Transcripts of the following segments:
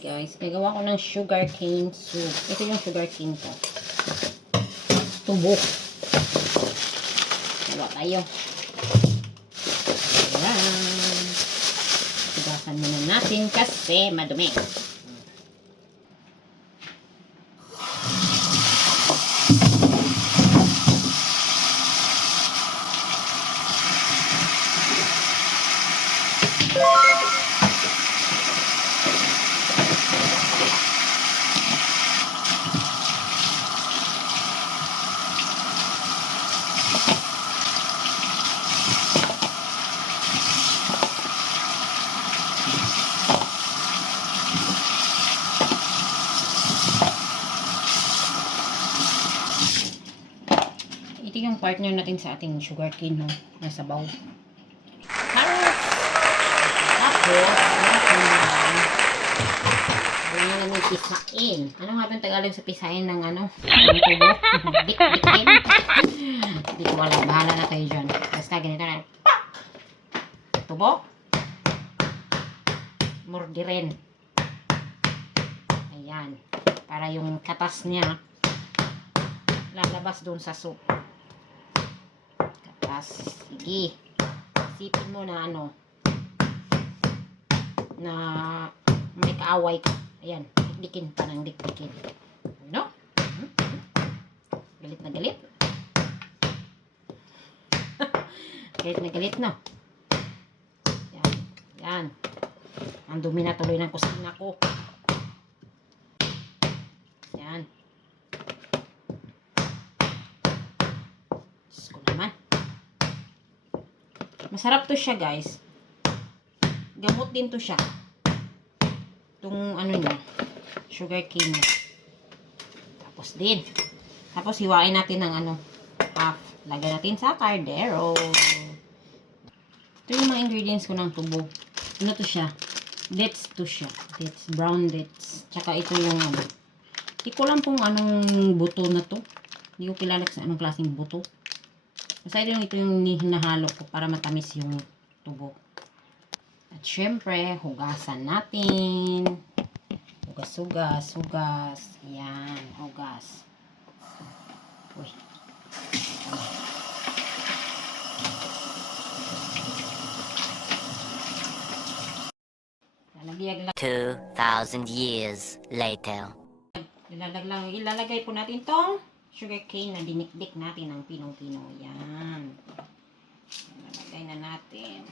Guys, gagawa ko ng sugar cane soup. Ito yung sugar cane ko. Tubo. Gawa tayo. Ayan. Tugasan muna natin kasi madumi. Ito yung partner natin sa ating sugar cane, no? Nasa baw. Carrots! Tapos, ganyan namin pisain. Ano nga ba yung Tagalog sa pisain ng ano? Ang tubo? Dik-dikin? Hindi ko alam. Bahala na kayo dyan. Basta ganito na. Tubo. Mordiren. Ayan. Para yung katas niya lalabas doon sa soup. Sige. Isipin mo na ano, na may kaaway ka. Ayan, dikdikin pa ng dikdikin. No? Galit na galit. Galit na galit, no? Yan. Yan. Ang dumi na tuloy ng kusina ko. Yan. Diyos ko naman. Masarap to siya, guys. Gamot din to siya. Itong ano niya, sugar cane niya. Tapos hiwain natin ng ano, half. Lagyan natin sa kardero. Ito yung mga ingredients ko ng tubo. Ano to siya? Dates to siya. Dates, brown dates. Tsaka ito yung ano. Hindi ko lang kung anong buto na to. Hindi ko kilala sa anong klaseng buto. Basta ito yung hinahalo ko para matamis yung tubo. At syempre, hugasan natin. Hugas. Ayan, hugas. Uy. Lalagyan lang. 2,000 years later. Ilalagay po natin tong sugar cane na dinikdik natin ng pinong-pino. Yan. Ilalagay na natin.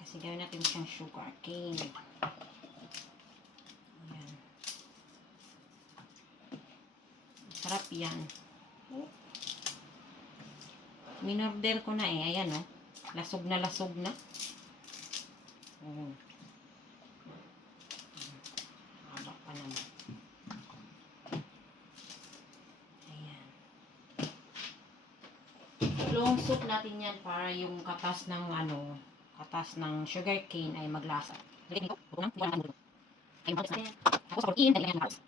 Kasi gawin natin siyang sugar cane. Yan. Sarap yan. Minorder ko na eh. Ayan, oh. Lasog na. Haba pa naman. Long soup natin yan para yung katas ng ano, katas ng sugar cane ay maglasa. Lagyan nito, buto ng buwan ng buto. Ay maglasa natin. Tapos protein, lagyan natin ng carbs.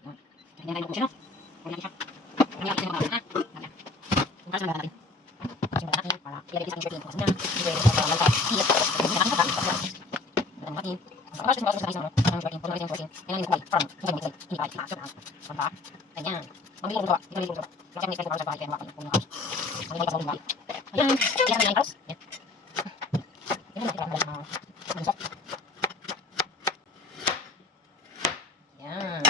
Lagyan natin ng siya, no? Lagyan natin siya. Lagyan natin ng mga ha? Lagyan. Yung carbs na natin. Carbs na natin para ilagay natin sa sugar cane. Kasi na, ilagay natin para malta. Hiyat. Lagyan natin ng carbs. Lagyan natin. Ang carbs na natin sa ng sugar cane. Pag nalagyan ng sugar cane, kailangan yung kulay. From, hindi mo hindi pa. Pagka, ganyan. Mamili ko ito. Mamili ko ito. Lagyan natin sa bahay. Kaya mawakan yung puno ng carbs. Mamili ka sa uling bahay. Ayan, kaya natin yung carbs. Ayan. Yan.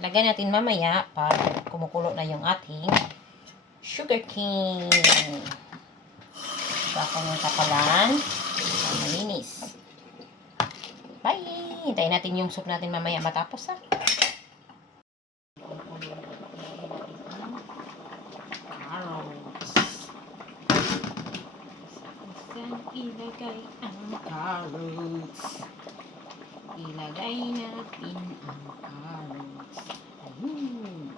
Lagyan natin mamaya para kumukulo na yung ating sugar cane. Baka yung kapalan. Malinis. Bye! Hintayin natin yung soup natin mamaya matapos, ha? Ilagay ang carrots. Ilagay natin ang carrots. Ayun.